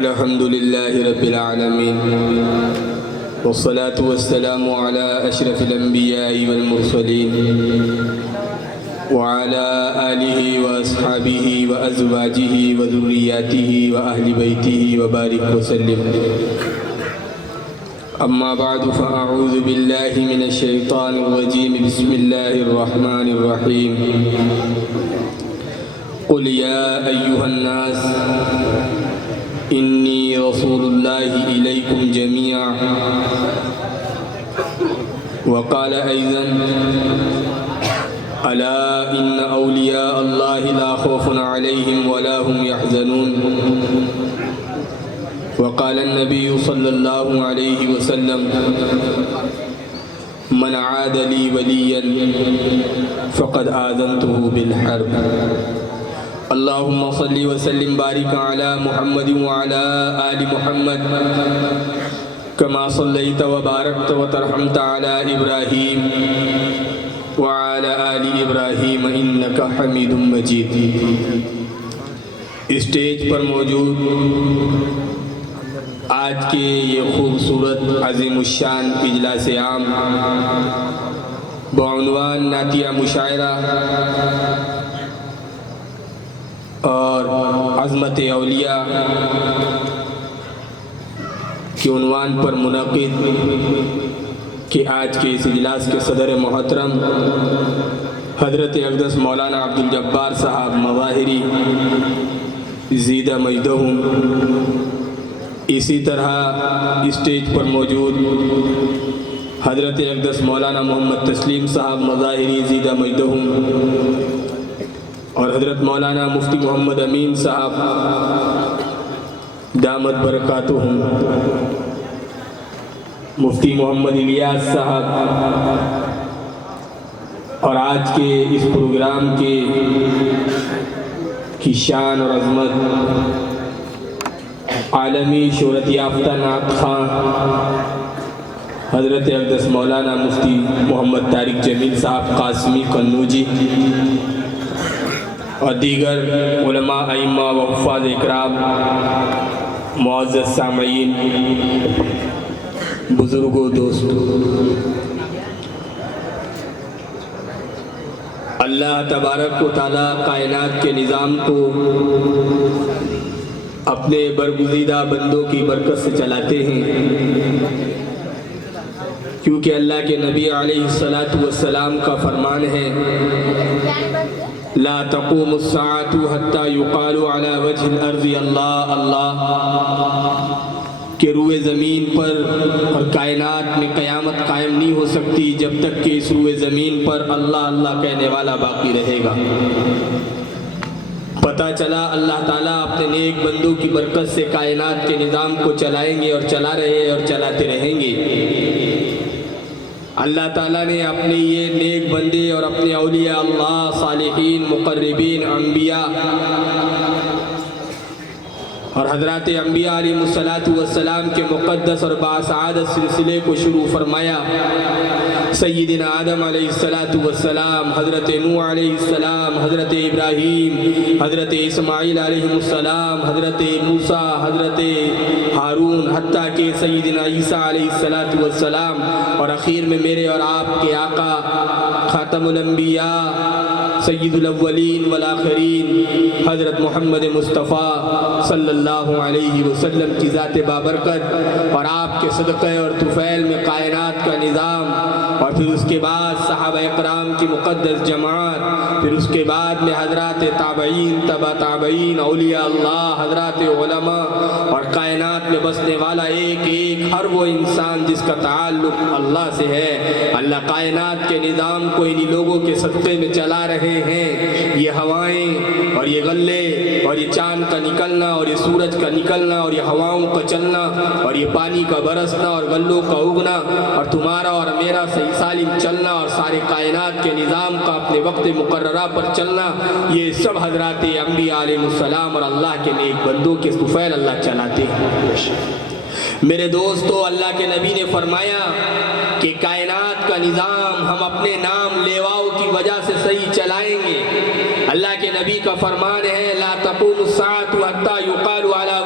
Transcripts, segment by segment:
الحمد لله رب العالمين والصلاة والسلام على أشرف الأنبياء والمرسلين وعلى آله وأصحابه وأزواجه وذرياته وأهل بيته وبارك وسلم. أما بعد فأعوذ بالله من الشيطان الرجيم. بسم الله الرحمن الرحيم. قل يا أيها الناس إني رسول الله إليكم جميعا. وقال أيضا ألا إن أولياء الله لا خوف عليهم ولا هم يحزنون. وقال النبي صلى الله عليه وسلم من عاد لي وليا فقد آذنته بالحرب. اللهم صل وسلم بارك على محمد وعلى آل محمد كما صليت وباركت وترحمت على إبراهيم وعلى آل إبراهيم إنك حميد مجيد. اسٹیج پر موجود آج کے یہ خوبصورت عظیم الشان اجلاس عام بعنوان نعتیہ مشاعرہ اور عظمت اولیاء کے عنوان پر منعقد کہ آج کے اس اجلاس کے صدر محترم حضرت اقدس مولانا عبدالجبار صاحب مظاہری زیدہ مجدہم، اسی طرح اسٹیج پر موجود حضرت اقدس مولانا محمد تسلیم صاحب مظاہری زیدہ مجدہم اور حضرت مولانا مفتی محمد امین صاحب دامت برکاتہم، مفتی محمد الیاس صاحب، اور آج کے اس پروگرام کی شان اور عظمت عالمی شہرت یافتہ نعت خواں حضرت اقدس مولانا مفتی محمد طارق جمیل صاحب قاسمی قنوجی اور دیگر علماء ائمہ و حفاظ اکرام، معزز سامعین، بزرگوں، دوستوں، اللہ تبارک و تعالیٰ کائنات کے نظام کو اپنے برگزیدہ بندوں کی برکت سے چلاتے ہیں، کیونکہ اللہ کے نبی علیہ السلام کا فرمان ہے لا تقوم الساعة حتى يقال على وجه الارض اللہ اللہ، کہ روئے زمین پر اور کائنات میں قیامت قائم نہیں ہو سکتی جب تک کہ اس روئے زمین پر اللہ اللہ کہنے والا باقی رہے گا. پتہ چلا اللہ تعالیٰ اپنے نیک بندوں کی برکت سے کائنات کے نظام کو چلائیں گے اور چلا رہے اور چلاتے رہیں گے. اللہ تعالیٰ نے اپنے یہ نیک بندے اور اپنے اولیاء اللہ، صالحین، مقربین، انبیاء اور حضرات انبیاء علیہ السلام کے مقدس اور باسعادت سلسلے کو شروع فرمایا. سیدنا آدم علیہ السلام، حضرت نوح علیہ السلام، حضرت ابراہیم، حضرت اسماعیل علیہ السلام، حضرت موسیٰ، حضرت ہارون، حتیٰ کہ سیدنا عیسیٰ علیہ السلام، اور اخیر میں میرے اور آپ کے آقا خاتم الانبیاء سید الاولین والآخرین حضرت محمد مصطفیٰ صلی اللہ علیہ وسلم کی ذات بابرکت اور آپ کے صدقے اور طفیل میں کائنات کا نظام، اور پھر اس کے بعد صحابہ اکرام کی مقدس جماعت، پھر اس کے بعد میں حضرات تابعین، تبع تابعین، اولیاء اللہ، حضرات علماء، اور کائنات میں بسنے والا ایک ایک ہر وہ انسان جس کا تعلق اللہ سے ہے. اللہ کائنات کے نظام کو انہی لوگوں کے صدقے میں چلا رہے ہیں. یہ ہوائیں اور یہ غلے اور یہ چاند کا نکلنا اور یہ سورج کا نکلنا اور یہ ہواؤں کا چلنا اور یہ پانی کا برسنا اور غلوں کا اگنا اور تمہارا اور میرا صحیح سالم چلنا اور سارے کائنات کے نظام کا اپنے وقت مقررہ پر چلنا، یہ سب حضرات انبیاء علیہ السلام اور اللہ کے نیک بندوں کے طفیل اللہ چلاتے ہیں. میرے دوستو، اللہ کے نبی نے فرمایا کہ کائنات کا نظام ہم اپنے نام لیواؤں کی وجہ سے صحیح چلائیں گے. اللہ کے نبی کا فرمان ہے لا تقوم الساعة حتى يقال على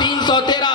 313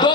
2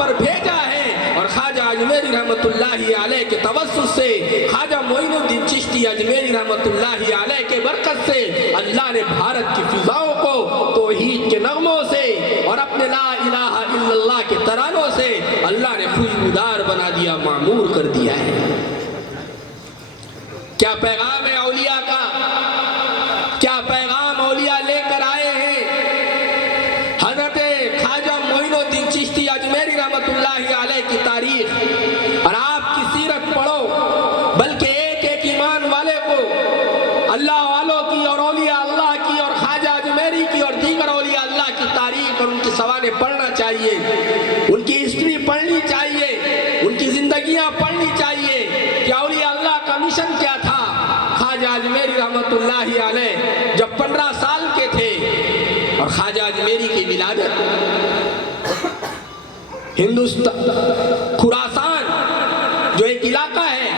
پر بھیجا ہے، اور خواجہ اجمیری رحمت اللہ علیہ کے توسط سے، خواجہ معین الدین چشتی اجمیری رحمت اللہ علیہ کے برکت سے اللہ نے بھارت کی فضاؤں کو توحید کے نغموں سے اور اپنے لا الہ الا اللہ کے ترانوں سے اللہ نے خوشبودار بنا دیا، معمور کر دیا ہے۔ کیا پیغام ہے اولیاء کا، کیا پیغام اولیاء لے کر آئے ہیں۔ حضرت خواجہ معین الدین چشتی اجمیری رحمت اللہ علیہ کی تاریخ اور آپ کی سیرت پڑھو، بلکہ ایک ایک ایمان والے کو اللہ والوں کی اور اولیاء اللہ کی اور خواجہ اجمیری کی اور دیگر اولیاء اللہ کی تاریخ اور ان کی سوانح پڑھنا چاہیے، ان کی ہسٹری پڑھنی چاہیے، ان کی زندگیاں پڑھنی چاہیے کہ اولیاء اللہ کا مشن کیا تھا۔ خواجہ اجمیری رحمت اللہ علیہ جب 15 سال کے تھے اور خواجہ اجمیری کی ولادت ہندوستان خراسان جو ایک علاقہ ہے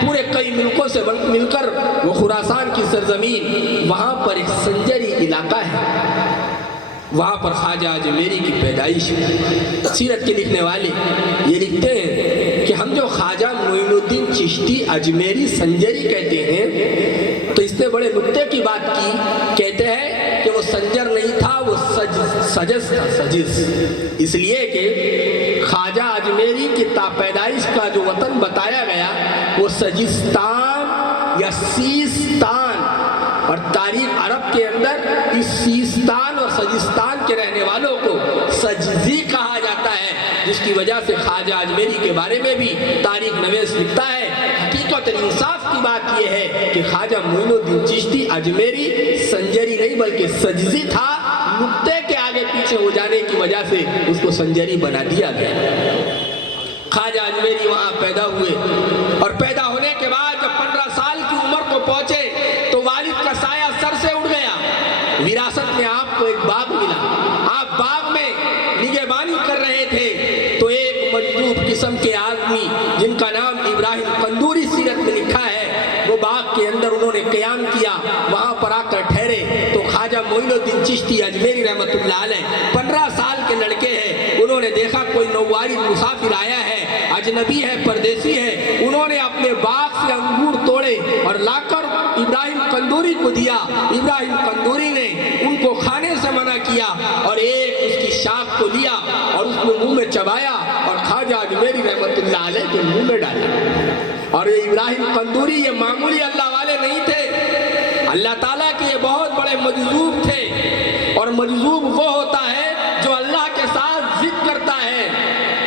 پورے کئی ملکوں سے مل کر وہ خراسان کی سرزمین، وہاں پر ایک سنجری علاقہ ہے، وہاں پر خواجہ اجمیری کی پیدائش ہے۔ سیرت کے لکھنے والے یہ لکھتے ہیں کہ ہم جو خواجہ معین الدین چشتی اجمیری سنجری کہتے ہیں تو اس نے بڑے نکتے کی بات کی، کہتے ہیں کہ وہ سنجر نہیں تھا، وہ سجس تھا، سجس، اس لیے کہ خواجہ اجمیری کی پیدائش کا جو وطن بتایا گیا وہ سجستان یا سیستان، اور تاریخ عرب کے اندر اس سیستان اور سجستان کے رہنے والوں کو سجزی کہا جاتا ہے، جس کی وجہ سے خواجہ اجمیری کے بارے میں بھی تاریخ نویس لکھتا ہے۔ حقیقت انصاف کی بات یہ ہے کہ خواجہ معین الدین چشتی اجمیری سنجری نہیں بلکہ سجزی تھا، نقطے کے آگے پیچھے ہو جانے کی وجہ سے اس کو سنجری بنا دیا گیا۔ خواجہ اجمیری وہاں پیدا ہوئے اور پیدا ہونے کے بعد جب 15 سال کی عمر کو پہنچے تو والد کا سایہ سر سے اٹھ گیا۔ وراثت میں آپ کو ایک باغ ملا، آپ باغ میں نگہبانی کر رہے تھے تو ایک مجذوب قسم کے آدمی جن کا نام ابراہیم قندوری سیرت میں لکھا ہے، وہ باغ کے اندر انہوں نے قیام کیا، وہاں پر آ کر ٹھہرے تو خواجہ معین الدین چشتی اجمیری رحمت اللہ علیہ 15 سال کے لڑکے ہیں، انہوں نے دیکھا کوئی نوواری مسافر آیا ہے، اجنبی ہے، پردیسی ہے، انہوں نے اپنے باغ سے انگور توڑے اور لا کر ابراہیم قندوری کو دیا۔ ابراہیم قندوری نے ان کو کھانے سے منع کیا اور ایک اس کی شاخ کو لیا اور اس میں منہ میں چبایا اور خواجہ اجمیری رحمت اللہ علیہ کے منہ میں ڈالا۔ اور یہ ابراہیم قندوری یہ معمولی اللہ والے نہیں تھے، اللہ تعالیٰ کے یہ بہت بڑے مجذوب تھے، اور مجذوب وہ ہوتا ہے جو اللہ کے ساتھ ضد کرتا ہے۔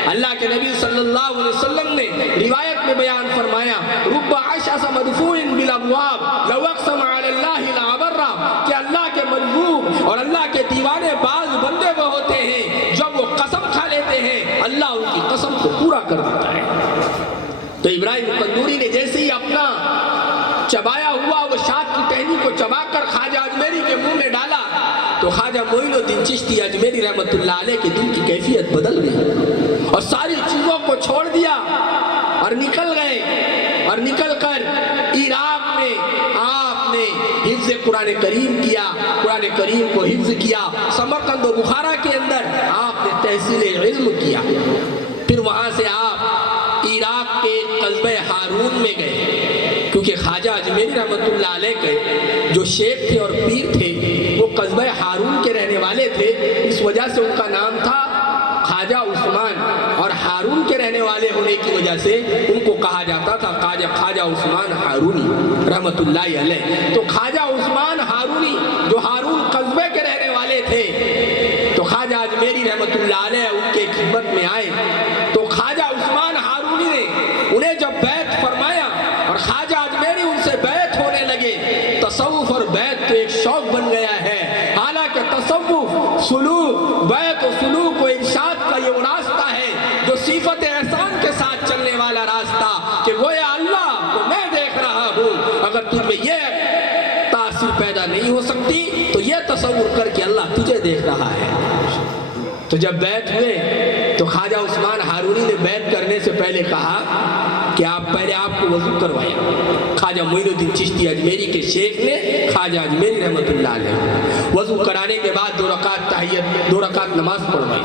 اللہ کے نبی صلی اللہ علیہ وسلم نے روایت میں بیان فرمایا، رب عشاس مدفوع بالابواب لو اقسم علی اللہ لابرہ، کہ اللہ کے مجذوب اور اللہ کے دیوانے بعض بندے وہ ہوتے ہیں جب وہ قسم کھا لیتے ہیں اللہ ان کی قسم کو پورا کر دیتا ہے۔ تو ابراہیم قندوری نے جیسے ہی اپنا چبایا ہوا وہ شاخ کی ٹہنی کو چبا کر خواجہ اجمیری کے منہ میں ڈالا تو خواجہ معین الدین چشتی اجمیری رحمت اللہ علیہ کے دل کی کیفیت بدل گئی اور ساری چیزوں کو چھوڑ دیا اور نکل گئے، اور نکل کر عراق میں آپ نے حفظ قرآن کریم کیا، قرآن کریم کو حفظ کیا۔ سمرقند و بخارا کے اندر آپ نے تحصیل علم کیا، پھر وہاں سے آپ عراق کے قصبہ ہارون میں گئے، کیونکہ خواجہ اجمیری رحمت اللہ علیہ کے جو شیخ تھے اور پیر تھے وہ قصبہ ہارون کے رہنے والے تھے، اس وجہ سے ان کا نام تھا خواجہ عثمان، اور ہارون کے رہنے والے ہونے کی وجہ سے ان کو کہا جاتا تھا خواجہ عثمان ہارونی رحمت اللہ علیہ۔ تو خواجہ عثمان ہارونی جو ہارون قصبے کے رہنے والے تھے، تو خواجہ اجمیری رحمت اللہ علیہ ان کے خدمت میں آئے تو خواجہ عثمان ہارونی نے انہیں جب بیعت فرمایا اور خواجہ اجمیری ان سے بیعت ہونے لگے۔ تصوف اور بیعت تو ایک شوق بن گیا ہے، حالانکہ تصوف سلوک، بیعت و سلوک و ارشاد کا یہ راستہ ہے جو صفت احسان کے ساتھ چلنے والا راستہ، کہ گویا اللہ کو میں دیکھ رہا ہوں، اگر تجھ میں یہ تاثیر پیدا نہیں ہو سکتی تو یہ تصور کر کے اللہ تجھے دیکھ رہا ہے۔ تو جب بیعت ہوئے تو خواجہ عثمان ہارونی ہارونی نے بیعت کرنے سے پہلے کہا کہ آپ پہلے آپ کو وضو کروایا. خواجہ معین الدین چشتی اجمیری کے شیخ نے خواجہ اجمیری رحمۃ اللہ علیہ وضو کرانے کے بعد 2 رکعت تحیت 2 رکعت نماز پڑھوائی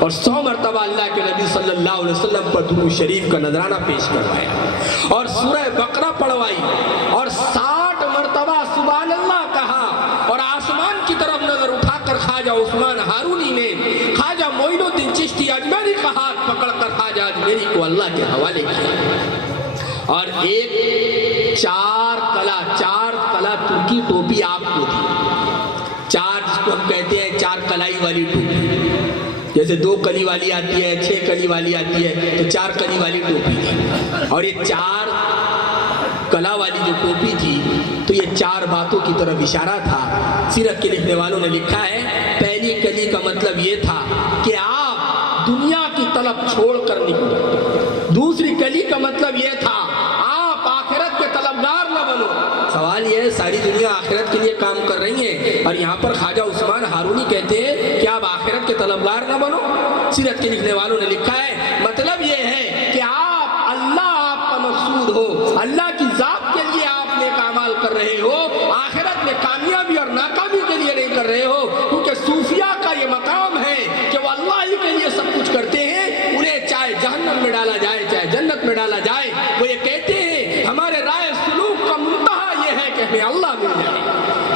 اور 100 مرتبہ اللہ کے نبی صلی اللہ علیہ وسلم پر درود شریف کا نذرانہ پیش کروایا اور سورہ بقرہ پڑھوائی اور 60 مرتبہ سبحان اللہ کہا اور آسمان کی طرف نظر اٹھا کر خواجہ عثمان ہارونی نے خواجہ معین الدین چشتی اجمیری کا ہاتھ پکڑ کر خواجہ اجمیری کو اللہ کے حوالے کیا اور ایک 4 کلا ترکی ٹوپی آپ کو دی. 4 جس کو ہم کہتے ہیں 4 کلائی والی ٹوپی, جیسے 2 کلی والی آتی ہے 6 کلی والی آتی ہے تو 4 کلی والی ٹوپی تھی. اور یہ 4 کلا والی جو ٹوپی تھی تو یہ 4 باتوں کی طرف اشارہ تھا. سیرت کے لکھنے والوں نے لکھا ہے پہلی کلی کا مطلب یہ تھا کہ آپ دنیا کی طلب چھوڑ کر نکلو. دوسری کلی کا مطلب یہ تھا آپ آخرت کے طلبگار نہ بنو. سوال یہ ہے ساری دنیا آخرت کے لیے کام کر رہی ہے اور یہاں پر خواجہ عثمان ہارونی کہتے ہیں کہ آپ آخرت کے طلبگار نہ بنو. سیرت کے لکھنے والوں نے لکھا ہے مطلب یہ ہے کہ آپ اللہ آپ کا مقصود ہو, اللہ کی ذات کے لیے آپ نیک اعمال کر رہے ہو, آخرت میں کامیابی اور ناکامی کے لیے نہیں کر رہے ہو. کیونکہ صوفیاء کا یہ مقام ہے کہ وہ اللہ ہی کے لیے سب کچھ کرتے ہیں, انہیں چاہے جہنم میں ڈالا جائے چاہے جنت میں ڈالا جائے وہ یہ کہتے ہیں ہمارے رائے سلوک کا منتہا یہ ہے کہ ہمیں اللہ مل جائے,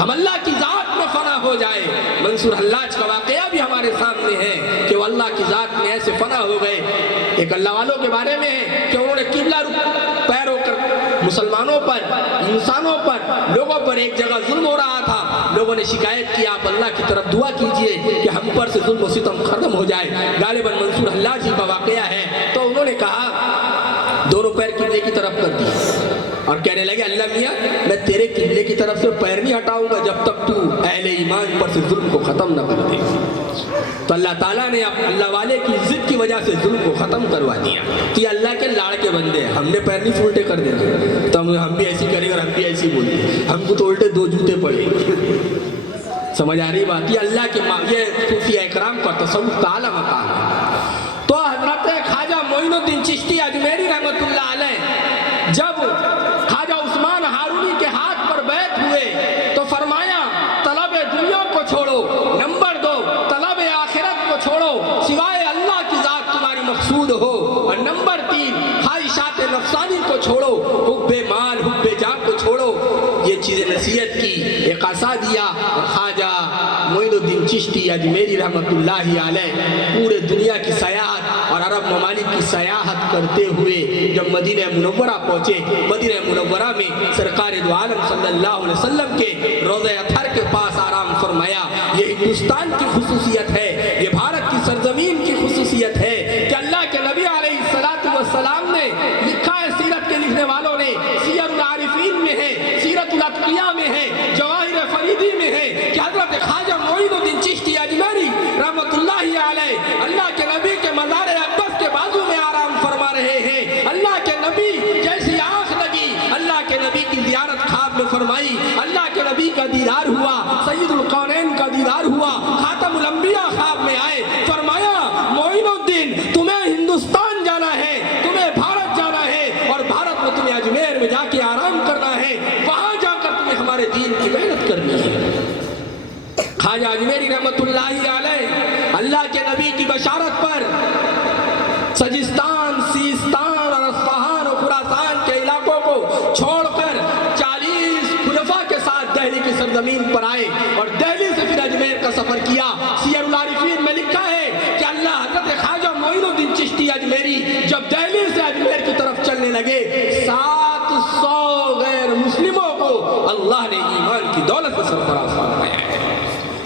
ہم اللہ کی ذات میں فنا ہو جائے. منصور حلاج کا واقعہ بھی ہمارے سامنے ہے کہ وہ اللہ کی ذات میں ایسے فنا ہو گئے. ایک اللہ والوں کے بارے میں ہے کہ انہوں نے قبلہ پیر ہو کر مسلمانوں پر, انسانوں پر, لوگوں پر ایک جگہ ظلم ہو رہا تھا. لوگوں نے شکایت کی آپ اللہ کی طرف دعا کیجئے کہ ہم پر سے ظلم و ستم ختم ہو جائے. غالباً منصور حلاج جی کا واقعہ ہے. تو انہوں نے کہا دونوں پیر قبلے کی طرف کر دی اور کہنے لگے اللہ میاں میں تیرے قبلے کی طرف سے پیر نہیں ہٹاؤں گا جب تک تو اہل ایمان پر سے ظلم کو ختم نہ کر دے. تو اللہ تعالیٰ نے اللہ والے کی ضد کی وجہ سے ظلم کو ختم کروا دیا. تو یہ اللہ کے لاڑ کے بندے ہیں, ہم نے پیر نہیں الٹے کر دینا تو ہم بھی ایسی کریں اور ہم بھی ایسی بولیں, ہم کو تو الٹے 2 جوتے پڑے. سمجھ آ رہی بات؟ یہ اللہ کے یہ صوفیہ اکرام کا تصوف کا اعلیٰ مقام ہے. تو حضرت خواجہ معین الدین چشتی اجمیری رحمۃ اللہ علیہ جب خواجہ عثمان ہارونی کے ہاتھ پر بیعت ہوئے تو فرمایا طلب دنیا کو چھوڑو, نمبر 2 طلب آخرت کو چھوڑو, سوائے اللہ کی ذات تمہاری مقصود ہو, اور نمبر 3 خواہشات نفسانی کو چھوڑو, حب مال حب جان کو چھوڑو. یہ چیزیں نصیحت کی, ایک عصا دیا. خواجہ معین الدین چشتی اجمیری رحمۃ اللہ علیہ پورے دنیا کی سیاحت اور عرب ممالک کی سیاحت کرتے ہوئے جب مدینہ منورہ پہنچے, مدینہ منورہ میں سرکار دو عالم صلی اللہ علیہ وسلم کے روضہ اطہر کے پاس آرام فرمایا. یہ ہندوستان کی خصوصیت ہے, یہ بھارت کی سرزمین کی خصوصیت ہے کہ اللہ کے نبی علیہ السلام نے لکھا ہے, سیرت کے لکھنے والوں نے سیر العارفین میں ہے, سیرت الاتقیاء میں ہے, جواہر فریدی میں ہے کہ حضرت خواجہ معین الدین چشتی اجمیری رحمۃ اللہ علیہ اللہ کے نبی کے مزار اقدس کے بازو میں آرام فرما رہے ہیں. اللہ کے نبی جیسی آنکھ لگی, اللہ کے نبی کی زیارت خواب میں فرمائی, اللہ کے نبی کا دیدار ہوا, سید القونین کا دیدار ہوا, خاتم الانبیاء خواب میں آئے. فرمایا معین الدین تمہیں ہندوستان جانا ہے, تمہیں بھارت جانا ہے, اور بھارت میں تمہیں اجمیر میں جا کے آرام کرنا ہے, وہاں جا کر تمہیں ہمارے دین کی محنت کرنی ہے. خواجہ اجمیری رحمۃ اللہ علیہ اللہ کے نبی کی بشارت پر سجستان, سیستان اور اصفہان اور خراسان کے علاقوں کو چھوڑ کر 40 خلفاء کے ساتھ دہلی کی سرزمین پر آئے اور دہلی سے پھر اجمیر کا سفر کیا. سیر العارفین میں لکھا ہے کہ اللہ حضرت خواجہ معین الدین چشتی اجمیری جب دہلی سے اجمیر کی طرف چلنے لگے 700 غیر مسلموں کو اللہ نے ایمان کی دولت سے سرفراز فرمایا ہے.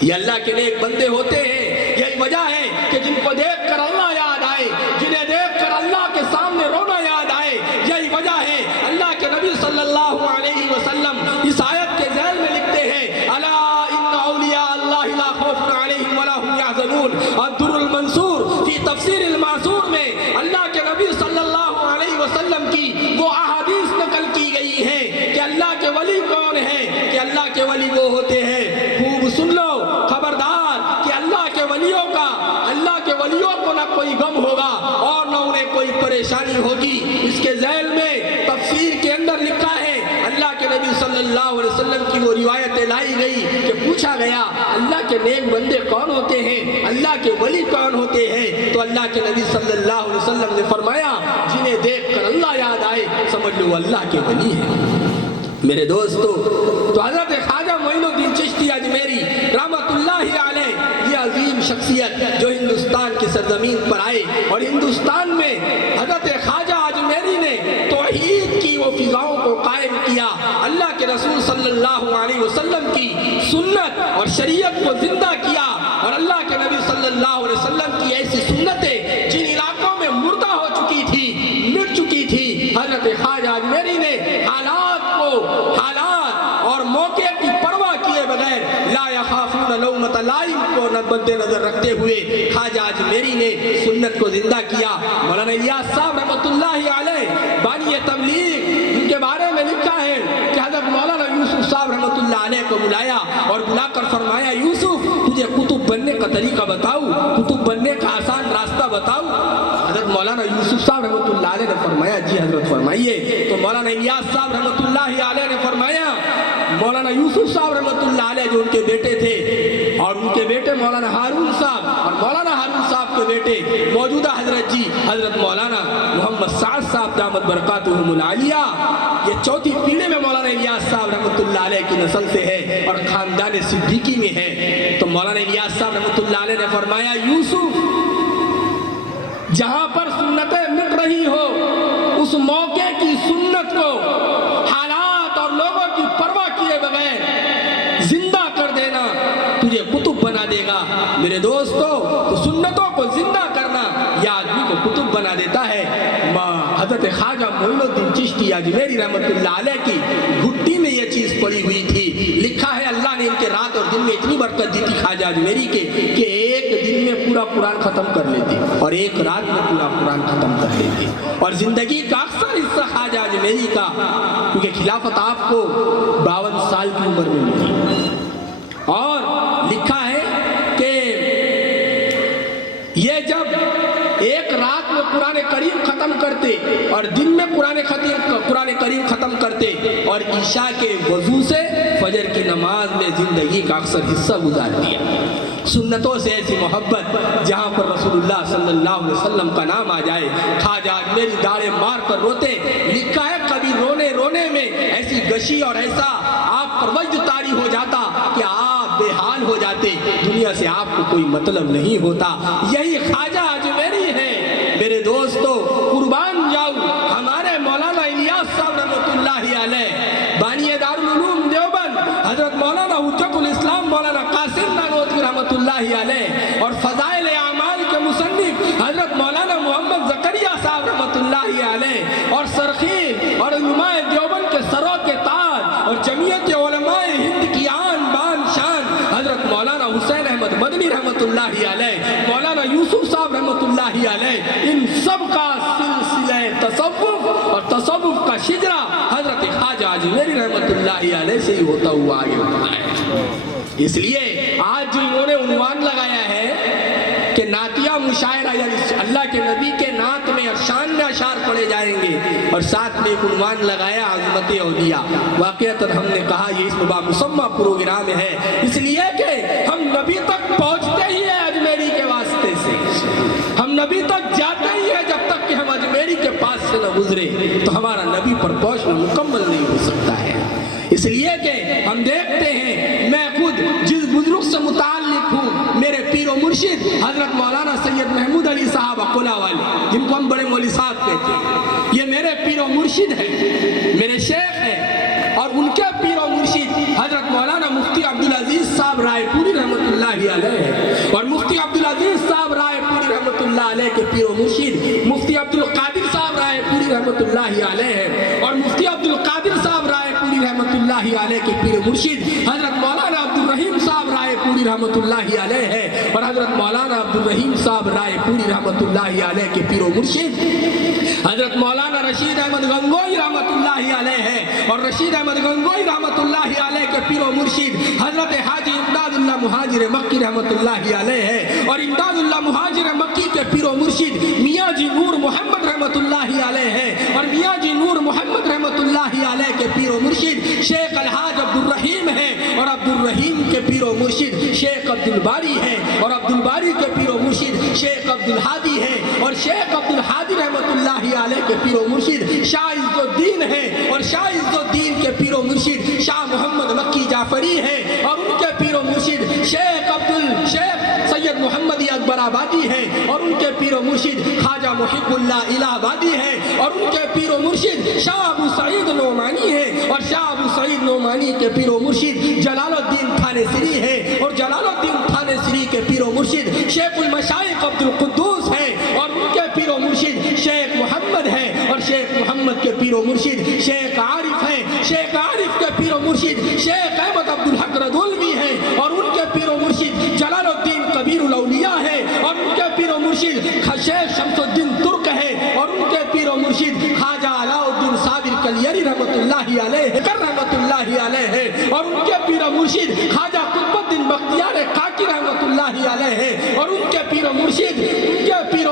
یہ اللہ کے نیک بندے ہوتے ہیں. یہی وجہ ہے کہ جن کو دیکھ کر اللہ یاد آئے, جنہیں دیکھ کر اللہ کے سامنے رونا یاد آئے. یہی وجہ ہے اللہ کے نبی صلی اللہ علیہ وسلم اس آیت کے ذیل میں لکھتے ہیں الا ان اولیاء اللہ لا خوف علیہم ولا هم يحزنون. الدر المنصور فی تفسیر المعصور میں اللہ کے نبی صلی اللہ علیہ وسلم کی وہ احادیث نقل کی گئی ہیں کہ اللہ کے ولی کون ہیں, کہ اللہ کے ولی وہ ہوتے ہیں, خوب سن لو خبردار, کہ اللہ کے ولیوں کو نہ کوئی غم ہوگا اور نہ انہیں پریشانی ہوگی. اس کے ذیل میں تفسیر کے اندر لکھا ہے اللہ کے نبی صلی اللہ علیہ وسلم کی وہ روایت لائی گئی کہ پوچھا گیا اللہ کے نیک بندے کون ہوتے ہیں, اللہ کے ولی کون ہوتے ہیں؟ تو اللہ کے نبی صلی اللہ علیہ وسلم نے فرمایا جنہیں دیکھ کر اللہ یاد آئے سمجھ لو اللہ کے ولی ہیں. میرے دوستو, تو حضرت خواجہ معین الدین چشتی اجمیری رحمت اللہ علیہ یہ عظیم شخصیت جو ہندوستان کی سرزمین پر آئے اور ہندوستان میں حضرت خواجہ اجمیری نے توحید کی وہ فضاؤں کو قائم کیا, اللہ کے رسول صلی اللہ علیہ وسلم کی سنت اور شریعت کو زندہ کیا, اور اللہ کے نبی صلی اللہ علیہ وسلم کی ایسی سنتیں جن علاقوں میں مردہ ہو چکی تھی, مٹ چکی تھی, حضرت خواجہ اجمیری نے حالات اور موقع کی پرواہ کیے بغیر لا یخافون لومۃ لائم کو مد نظر رکھتے ہوئے خواجہ اجمیری نے سنت کو زندہ کیا. مولانا الیاس صاحب رحمۃ اللہ علیہ بانی تبلیغ ان کے بارے میں لکھا ہے کہ حضرت مولانا یوسف صاحب رحمۃ اللہ علیہ کو بلایا اور بلا کر فرمایا یوسف تجھے کتب بننے کا طریقہ بتاؤ, کتب بننے کا آسان راستہ بتاؤ. حضرت مولانا یوسف صاحب رحمۃ اللہ علیہ نے فرمایا جی حضرت فرمائیے. تو مولانا الیاس صاحب رحمۃ اللہ علیہ نے فرمایا مولانا یوسف صاحب رحمۃ اللہ علیہ جو ان کے بیٹے تھے اور ان کے بیٹے مولانا ہارون صاحب اور مولانا ہارون صاحب کے بیٹے موجودہ حضرت جی حضرت مولانا محمد سعد صاحب دامت برکاتہم العالیہ, یہ چوتھی پیڑھی میں مولانا الیاس صاحب رحمۃ اللہ علیہ کی نسل سے ہے اور خاندان صدیقی میں ہے. تو مولانا الیاس صاحب رحمۃ اللہ علیہ نے فرمایا یوسف جہاں پر سنتیں مٹ رہی ہو اس موقع کی سنت کو حالات اور لوگوں کی پرواہ کیے بغیر زندہ کر دینا تجھے کتب بنا دے گا. میرے دوستو, تو سنتوں کو زندہ کرنا یہ آدمی کو کتب بنا دیتا ہے. حضرت خواجہ معین الدین چشتی اجمیری رحمۃ اللہ علیہ کی گھٹی میں یہ چیز پڑی ہوئی تھی. لکھا ہے اللہ نے ان کے رات اور دن میں اتنی برکت دی تھی خواجہ اجمیری کے کہ ایک دن میں پورا قرآن ختم کر لیتے اور ایک رات میں پورا قرآن ختم کر لیتے. اور زندگی کا اکثر حصہ خواجہ اجمیری کا, کیونکہ خلافت آپ کو 52 سال کی عمر میں ملی, اور لکھا ہے کہ یہ جب ایک رات میں قرآن کریم ختم کرتے اور دن میں قرآن کریم ختم کرتے اور عشاء کے وضو سے فجر کی نماز میں زندگی کا اکثر حصہ گزار دیا. سنتوں سے ایسی محبت جہاں پر رسول اللہ صلی اللہ علیہ وسلم کا نام آ جائے خواجہ اجمیری داڑے مار کر روتے. لکھا ہے کبھی رونے رونے میں ایسی گشی اور ایسا آپ پر وجد طاری ہو جاتا کہ آپ بے حال ہو جاتے, دنیا سے آپ کو کوئی مطلب نہیں ہوتا. یہی خواجہ اجمیری ہے. میرے دوستو قربان جاؤ ہمارے مولانا الیاس صاحب رحمۃ اللہ علیہ بانی دارالعلوم دیوبند حضرت مولانا حجت الاسلام مولانا قاسم نانوتوی رحمۃ اللہ علیہ اور فضائل اعمال کے مصنف حضرت مولانا محمد زکریا صاحب رحمۃ اللہ علیہ اور سرخیل اور علماء دیوبند کے سروں کے تاج اور جمعیت علماء ہند کی آن بان شان حضرت مولانا حسین احمد مدنی رحمۃ اللہ علیہ, مولانا یوسف صاحب رحمۃ اللہ علیہ, ان سب کا سلسلہ تصوف اور تصوف کا شجرہ حضرت خواجہ اجمیری رحمۃ اللہ علیہ سے ہی ہوتا ہوا آگے ہوتا ہے. اس لیے آج جو انہوں نے عنوان لگایا ہے کہ نعتیہ مشاعرہ یعنی اللہ کے نبی کے نعت میں شان میں اشعار پڑھے جائیں گے, اور ساتھ میں ایک عنوان لگایا عظمت اولیاء. واقعتاً ہم نے کہا یہ اس بامسمہ پروگرام ہے اس لیے کہ ہم نبی تک پہنچتے ہی ہیں اجمیری کے واسطے سے, ہم نبی تک جاتے ہی ہیں جب تک کہ ہم اجمیری کے پاس سے نہ گزرے تو ہمارا نبی پر پہنچنا مکمل نہیں ہو سکتا ہے. اس لیے کہ ہم دیکھتے ہیں میں خود جس بزرگ سے متعلق ہوں میرے پیر و مرشد حضرت مولانا سید محمود علی صاحب اقلا والے جن کو ہم بڑے مولوی صاحب کہتے ہیں, یہ میرے پیر و مرشد ہیں, میرے شیخ ہیں, اور ان کے پیر و مرشد حضرت مولانا مفتی عبدالعزیز صاحب رائے پوری رحمۃ اللہ علیہ ہے, اور مفتی عبدالعزیز صاحب رائے پوری رحمۃ اللہ علیہ کے پیر و مرشد مفتی عبدالقادر صاحب رائے پوری رحمۃ اللہ علیہ ہے, اور مفتی عبدالقادر صاحب رائے پوری رحمۃ اللہ علیہ کے پیر و مرشد حضرت مولانا عبدالرحیم صاحب رائے پوری رحمۃ اللہ علیہ ہے, اور حضرت مولانا عبدالرحیم صاحب رائے پوری رحمۃ اللہ علیہ کے پیر و مرشد حضرت مولانا رشید احمد گنگوئی رحمۃ اللہ علیہ ہے, اور رشید احمد گنگوئی رحمۃ اللہ علیہ کے پیر و مرشد حضرت حاجی امداد اللہ مہاجر مکی رحمۃ اللہ علیہ ہے, اور امداد اللہ مہاجر مکی کے پیر و مرشد میاں جی نور محمد رحمۃ اللہ شیخ عبد الباری ہیں، اور عبد الباری کے پیر و مرشد شیخ عبد الہادی ہیں، اور شیخ عبد الہادی رحمۃ اللہ علیہ کے پیر و مرشد شاہ عز الدین ہیں، اور شاہ عز الدین کے پیر و مرشد شاہ محمد مکی جعفری ہیں، اور ان کے پیر و مرشد شیخ سید محمد اکبر آبادی ہیں، اور ان کے پیر و مرشد خواجہ محب اللہ الہ آبادی ہیں، اور ان کے پیر و مرشد شاہ ابو سعید نعمانی ہیں، اور شاہ ابو سعید نعمانی کے پیر و مرشد جلال الدین تھانے سری ہیں، اور جلال الدین تھانے سری کے پیر و مرشد شیخ المشائخ عبد القدوس ہیں، اور ان کے پیر و مرشد شیخ محمد ہیں، اور شیخ محمد کے پیر و مرشد شیخ عارف ہیں، شیخ عارف کے پیر و مرشد شیخ احمد عبد الحق ردولوی ہیں، اور ان کے پیر و مرشد جلال الدین کبیر الاولیاء ہیں، اور ان کے پیر و مرشد شیخ شمس الدین ترک ہیں، اور ان کے پیر و مرشد خواجہ علاء الدین صابر کلیری رحمۃ اللہ علیہ رحمۃ اللہ علیہ ہیں، اور ان کے پیر و مرشد خواجہ قطب الدین بختیار کاکی رحمۃ اللہ علیہ ہیں، اور ان کے پیر و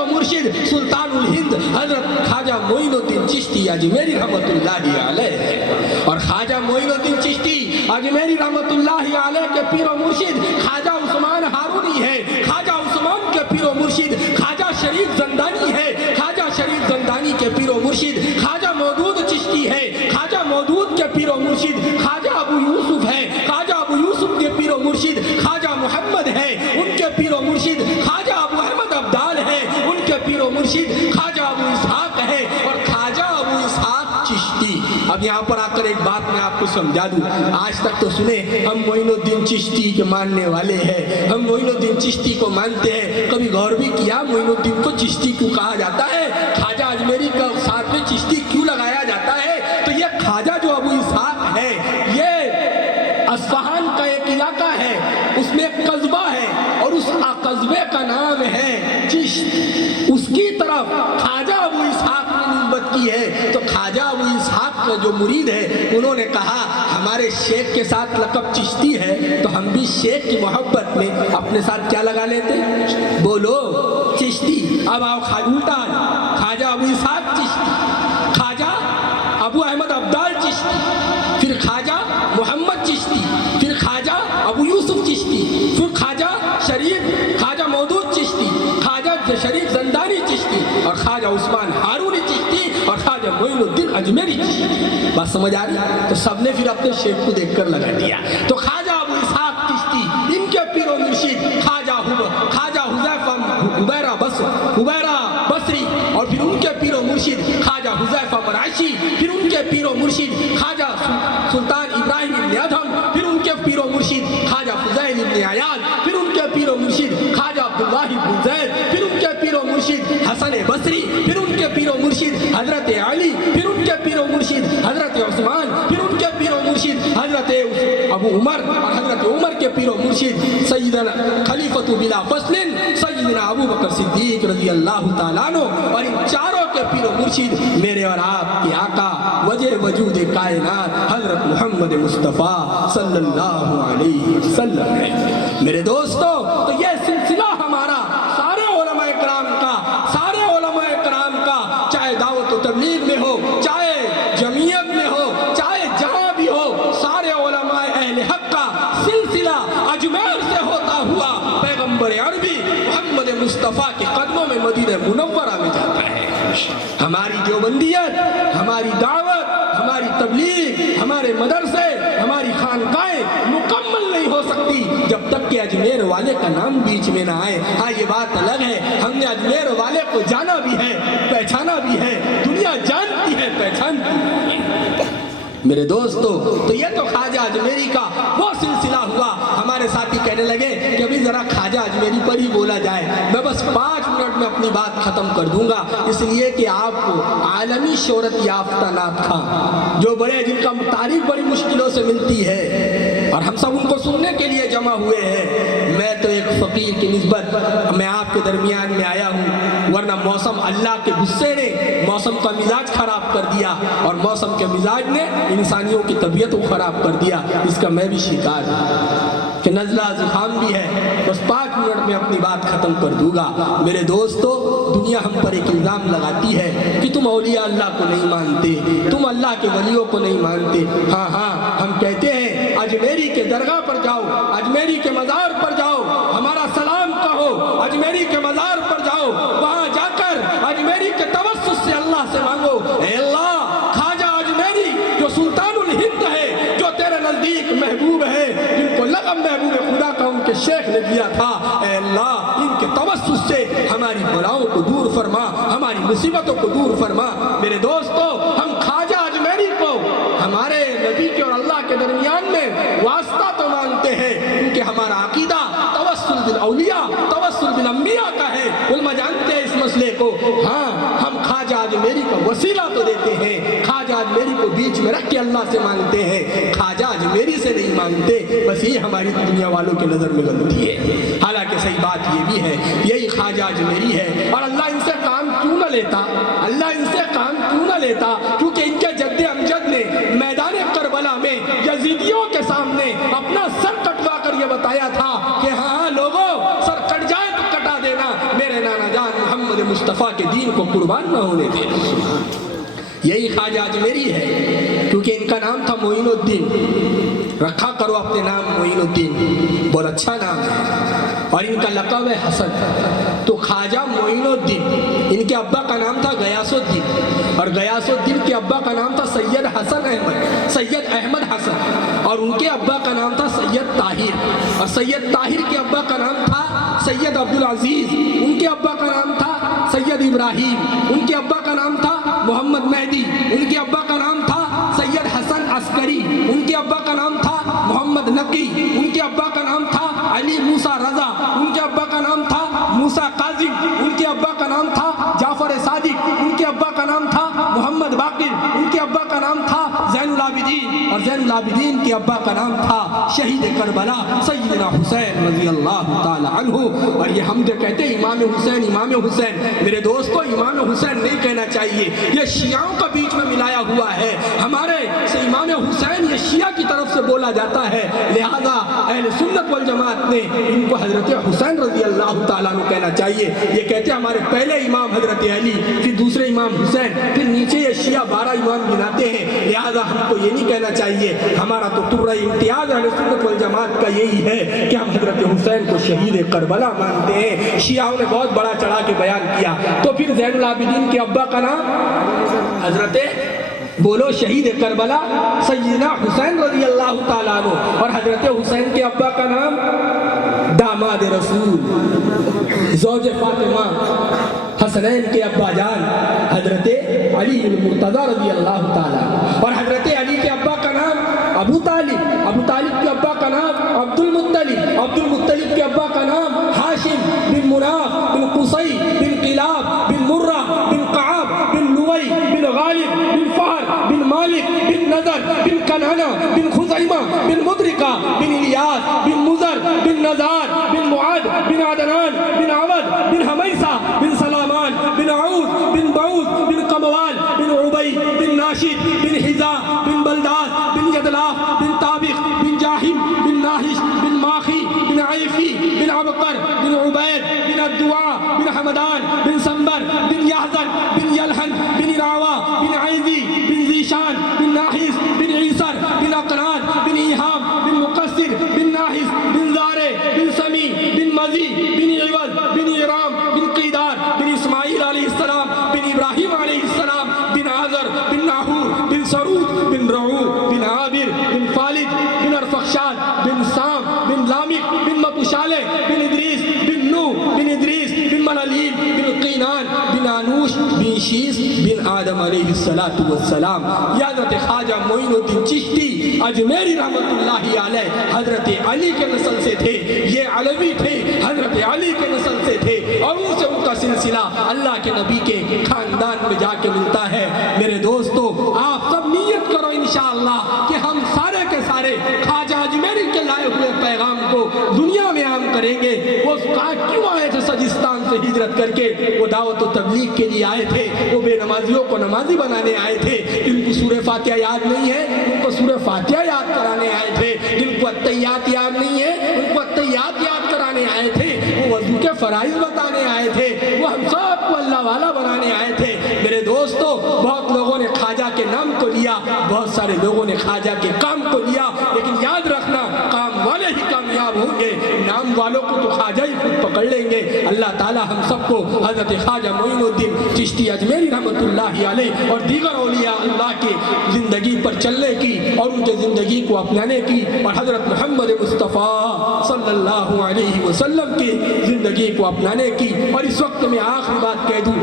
مرشد سلطان الہند حضرت خواجہ معین الدین چشتی اجمیری رحمۃ اللہ علیہ ہیں، اور خواجہ معین الدین چشتی اجمیری رحمۃ اللہ علیہ کے پیر و مرشد خواجہ عثمان ہارونی ہیں، خواجہ عثمان کے پیر و مرشد خواجہ شریف زندانی ہے، خواجہ شریف زندانی کے پیر و مرشد خواجہ مودود چشتی ہے، خواجہ مودود کے پیر و مرشد خواجہ ابو یوسف ہے، خواجہ ابو یوسف کے پیر و مرشد خواجہ محمد ہے، ان کے پیر و مرشد خواجہ ابو احمد عبدال ہے، ان کے پیر و مرشد خواجہ ابو اسحاق ہے، اور خواجہ ابو اسحاق چشتی۔ اب یہاں پر آ کر ایک بات میں آپ کو سمجھا دوں، آج تک تو سنے ہم معین الدین چشتی کے ماننے والے ہیں، ہم معین الدین چشتی کو مانتے ہیں، کبھی غور بھی کیا معین الدین کو چشتی کیوں کہا جاتا ہے، خواجہ اجمیری کا ساتھ میں چشتی کیوں لگایا جاتا ہے؟ تو یہ خواجہ جو ابو اسحاق ہے، یہ اصفہان کا ایک علاقہ ہے، اس میں ایک قصبہ ہے، اور اس قصبے کا نام ہے چشت، اس کی طرف خواجہ ابو اسحاق نے نسبت کی ہے۔ تو خواجہ ابو اسحاق کا جو مرید ہے، انہوں نے کہا ہمارے شیخ کے ساتھ لقب چشتی ہے، تو ہم بھی شیخ کی محبت میں اپنے ساتھ کیا لگا لیتے؟ بولو چشتی۔ اب آؤ الٹا، خواجہ ابو اسحاق چشتی، خواجہ ابو احمد عبدال چشتی، پھر خواجہ محمد چشتی، پھر خواجہ ابو یوسف چشتی، پھر خواجہ شریف خواجہ مودود چشتی، خواجہ شریف زندانی چشتی، اور خواجہ عثمان ہارونی چشتی، اور خواجہ معین الدین اجمیری چشتی۔ بات سمجھ آ رہی؟ تو سب نے پھر اپنے شیخ کو دیکھ کر لگا دیا۔ تو خواجہ ابو اسحاق چشتی، ان کے پیر و مرشد خواجہ حبیرہ بصری، اور پھر ان کے پیر و مرشد خواجہ حذیفہ مرعشی، پھر ان کے پیر و مرشد خواجہ سلطان ابراہیم ابن ادھم، پھر ان کے پیر و مرشد خواجہ فضیل ابن عیاض، پھر ان کے پیر و مرشد خواجہ عبدالواحد بن زید، پھر ان کے پیر و مرشد حسن بصری، پھر ان کے پیر و مرشد حضرت علی، پھر ان کے پیر و مرشد حضرت عثمان، پھر ان کے پیر و مرشد حضرت ابو عمر، اور حضرت عمر کے پیر و مرشد سیدنا خلیفۃ بلا فصل سیدنا ابو بکر صدیق رضی اللہ تعالیٰ عنہ، اور ان چاروں کے پیر و مرشد میرے اور آپ کے آقا وجہ وجود کائنات حضرت محمد مصطفیٰ صلی اللہ علیہ وسلم ہے۔ میرے دوستو، تو یہ سلسلہ ہمارا سارے علماء کرام کا، چاہے دعوت و تبلیغ میں ہو، چاہے جمعیت میں ہو، چاہے جہاں بھی ہو، سارے علماء اہل حق کا سلسلہ اجمیر سے ہوتا ہوا پیغمبر عربی محمد مصطفیٰ کے قدموں میں مدینہ منورہ میں جاتا ہے۔ ہماری دیوبندیت، ہماری دعوت، ہماری تبلیغ، ہمارے مدرسے، ہماری خانقاہیں مکمل نہیں ہو سکتی جب تک کہ اجمیر والے کا نام بیچ میں نہ آئے۔ ہاں یہ بات الگ ہے، ہم نے اجمیر والے کو جانا بھی ہے، پہچانا بھی ہے، دنیا جانتی ہے، پہچانتی ہے۔ میرے دوستو، تو یہ تو خواجہ اجمیری کا وہ سلسلہ ہوا۔ ہمارے ساتھی کہنے لگے کہ ابھی ذرا خواجہ اجمیری پر ہی بولا جائے۔ میں بس 5 منٹ میں اپنی بات ختم کر دوں گا، اس لیے کہ آپ کو عالمی شہرت یافتہ نعت خواں جو بڑے، جن کا تعریف بڑی مشکلوں سے ملتی ہے، اور ہم سب ان کو سننے کے لیے جمع ہوئے ہیں۔ میں تو ایک فقیر کی نسبت میں آپ کے درمیان میں آیا ہوں، ورنہ موسم اللہ کے غصے نے موسم کا مزاج خراب کر دیا، اور موسم کے مزاج نے انسانیوں کی طبیعت کو خراب کر دیا۔ اس کا میں بھی شکار ہوں کہ نزلہ زخام بھی ہے۔ بس 5 منٹ میں اپنی بات ختم کر دوں گا۔ میرے دوستو، دنیا ہم پر ایک الزام لگاتی ہے کہ تم اولیاء اللہ کو نہیں مانتے، تم اللہ کے ولیوں کو نہیں مانتے۔ ہاں ہم کہتے ہیں اجمیری کے درگاہ پر جاؤ، اجمیری کے مزار پر جاؤ، اجمیری کے مزار پر جاؤ، وہاں جا کر اجمیری کے توسط سے اللہ سے مانگو، اے اللہ خواجہ اجمیری جو سلطان الہند ہے، جو تیرے نزدیک محبوب ہے، جن کو لقب محبوب خدا کا ان کے شیخ نے دیا تھا، اے اللہ ان کے توسط سے ہماری بلاؤں کو دور فرما، ہماری مصیبتوں کو دور فرما۔ میرے دوستو، ہم خواجہ اجمیری کو ہمارے نبی کے اور اللہ کے درمیان میں واسطہ تو مانتے ہیں، کیونکہ ہمارا عقیدہ توسل بالاولیاء، توسل بالانبیاء کا ہے، علماء جانتے ہیں اس مسئلے کو۔ ہاں ہم خواجہ اجمیری کا وسیلہ تو دیتے ہیں، خواجہ اجمیری کو بیچ میں رکھ کے اللہ سے مانگتے ہیں، خواجہ اجمیری سے نہیں مانگتے، بس یہ ہماری دنیا والوں کی نظر میں غلطی ہے۔ حالانکہ صحیح بات یہ بھی ہے، یہی خواجہ اجمیری ہے، اور اللہ ان سے کام کیوں نہ لیتا، اللہ ان سے کام کیوں نہ لیتا، کیونکہ ان کے جد امجد نے میدان کربلا میں یزیدیوں کے سامنے اپنا سر کٹوا کر یہ بتایا تھا کہ ہاں لوگوں، سر کٹ جائے تو کٹا دینا، میرے نانا جان محمد مصطفیٰ کے دین کو قربان نہ ہونے دینا۔ یہی خواجہ اجمیری ہے، کیونکہ ان کا نام تھا معین الدین، رکھا کرو اپنے نام معین الدین، بہت اچھا نام ہے، اور ان کا لقب ہے حسن۔ تو خواجہ معین الدین، ان کے ابا کا نام تھا غیاث الدین، اور غیاث الدین کے ابا کا نام تھا سید حسن احمد، سید احمد حسن، اور ان کے ابا کا نام تھا سید طاہر، اور سید طاہر کے ابا کا نام تھا سید عبدالعزیز، ان کے ابا کا نام تھا سید ابراہیم، ان کے ابا کا نام تھا محمد مہدی، ان کے ابا کا نام تھا سید حسن عسکری، ان کے ابا کا نام تھا محمد نقی، ان کے ابا کا نام تھا علی موسیٰ رضا، ان کے ابا کا نام تھا موسیٰ قاظم، ان کے ابا کا نام تھا جعفر صادق، ان کے ابا کا نام تھا محمد باقر، ان کے ابا کا نام تھا زین العابدین، اور زین العابدین کے ابا کا نام تھا شہید کربلا سیدنا حسین رضی اللہ تعالی عنہ۔ اور یہ ہم جو کہتے ہیں امام حسین، امام حسین، میرے دوستو امام حسین نہیں کہنا چاہیے، یہ شیعوں کا بیچ میں ملایا ہوا ہے، ہمارے سے امام حسین یہ شیعہ کی طرف سے بولا جاتا ہے، لہذا اہل سنت والجماعت نے ان کو حضرت حسین رضی اللہ تعالیٰ عنہ کہنا چاہیے۔ یہ کہتے ہیں ہمارے پہلے امام حضرت علی، پھر دوسرے امام حسین، پھر نیچے یہ شیعہ 12 امام گناتے ہیں، لہذا ہم کو یہ نہیں کہنا چاہیے، ہمارا تو ترہ امتیاز اہل سنت والجماعت کا یہی ہے کہ ہم حضرت حسین کو شہید کربلا مانتے ہیں۔ شیعوں نے بہت بڑا چڑھا کے بیان کیا، تو پھر زین العابدین کے ابا کا نام حضرت بولو شہید کربلا سیدنا حسین رضی اللہ تعالیٰ عنہ، اور حضرت حسین کے ابا کا نام داماد رسول زوج فاطمہ حسنین کے ابا جان حضرت علی المرتضی رضی اللہ تعالیٰ، اور حضرت علی کے ابا کا نام ابو طالب، ابو طالب کے ابا کا نام عبد المطلب، عبد المطلب کے ابا کا نام ہاشم بن مناف بن قصی بن قلاب بن مرہ بن قعب بن لوئی بن غالب بن فہر بن مالک بن نضر بن کنانہ بن خزیمہ بن مدرکہ بن الیاس بن مزر بن نزار بن معاد بن عدنان بن عوض بن حمیسہ بن سلامان بن عوض بن بعوض بن قموال بن عبی بن ناشد بن حزا بن بلداس بن یدلاف بن طابق بن جاہم بن ناہش بن ماخی بن عیفی بن عبقر بن عبید بن الدعاء بن حمدان بن سنبر بن یحزن بن یلحن بن راوا بن عیزی بن زیشان بن ناحس بن عیسر بن اقران بن ایہام بن مقصر بن ناحس بن زارے بن سمی بن مزی بن عوض بن ایرام بن قیدار بن اسماعیل علیہ السلام بن ابراہیم علیہ السلام بن عذر بن ناہور بن سرود بن رعو بن عابر بن فالد بن ارفخشاد بن سام بن لامک بن متشالے بن ادریس بن نو بن ادریس بن ملالیم بن قینان بن آنوش بن شیس بن آدم علیہ السلام۔ یہ حضرت خواجہ معین الدین چشتی اجمیری رحمت اللہ علیہ حضرت علی کے نسل سے تھے، یہ علوی تھے، حضرت علی کے نسل سے تھے، اور ان سے ان کا سلسلہ اللہ کے نبی کے خاندان میں جا کے ملتا ہے۔ میرے دوستو آپ سب نیت کرو انشاءاللہ کہ ہم سارے کے سارے خواجہ اجمیری کے لائے ہوئے پیغام کو دنیا میں عام کریں گے۔ وہ کیوں آئے تھے سجستان سے ہجرت کر کے؟ وہ دعوت و تبلیغ کے لیے آئے تھے، وہ بے نمازیوں کو نمازی بنانے آئے تھے۔ جن کو سورہ فاتحہ یاد نہیں ہے ان کو سورہ فاتحہ یاد کرانے آئے تھے، جن کو التحیات یاد نہیں ہے ان کو التحیات یاد کرانے آئے تھے، وہ وضو کے فرائض بتانے آئے تھے، وہ ہم سب کو اللہ والا بنانے آئے تھے۔ میرے دوستو بہت لوگوں نے خواجہ کے نام کو لیا، بہت سارے لوگوں نے خواجہ کے کام کو لیا، لیکن یاد رکھنا کام والے ہی کامیاب ہوں گے، نام والوں کو تو خواجہ ہی خود پکڑ لیں گے۔ اللہ تعالی ہم سب کو حضرت خواجہ معین الدین چشتی اجمیری رحمۃ اللہ علیہ اور دیگر اولیاء اللہ کے زندگی پر چلنے کی اور ان کے زندگی کو اپنانے کی اور حضرت محمد مصطفیٰ صلی اللہ علیہ وسلم کی زندگی کو اپنانے کی، اور اس وقت میں آخری بات کہہ دوں،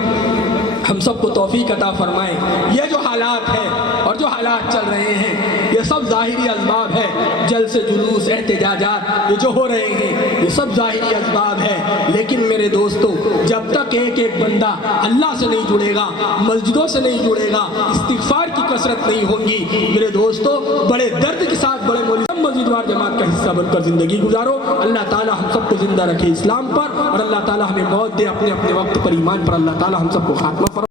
ہم سب کو توفیق عطا فرمائے۔ یہ جو حالات ہیں اور جو حالات چل رہے ہیں یہ سب ظاہری اسباب ہے، جلسے جلوس احتجاجات یہ جو ہو رہے ہیں یہ سب ظاہری اسباب ہے، لیکن میرے دوستو جب تک ایک ایک بندہ اللہ سے نہیں جڑے گا، مسجدوں سے نہیں جڑے گا، استغفار کی کثرت نہیں ہوگی، میرے دوستو بڑے درد کے ساتھ بڑے مسجد وار جماعت کا حصہ بن کر زندگی گزارو۔ اللہ تعالی ہم سب کو زندہ رکھے اسلام پر، اور اللہ تعالی ہمیں موت دے اپنے اپنے وقت پر ایمان پر، اللہ تعالی ہم سب کو خاتمہ فرمائے۔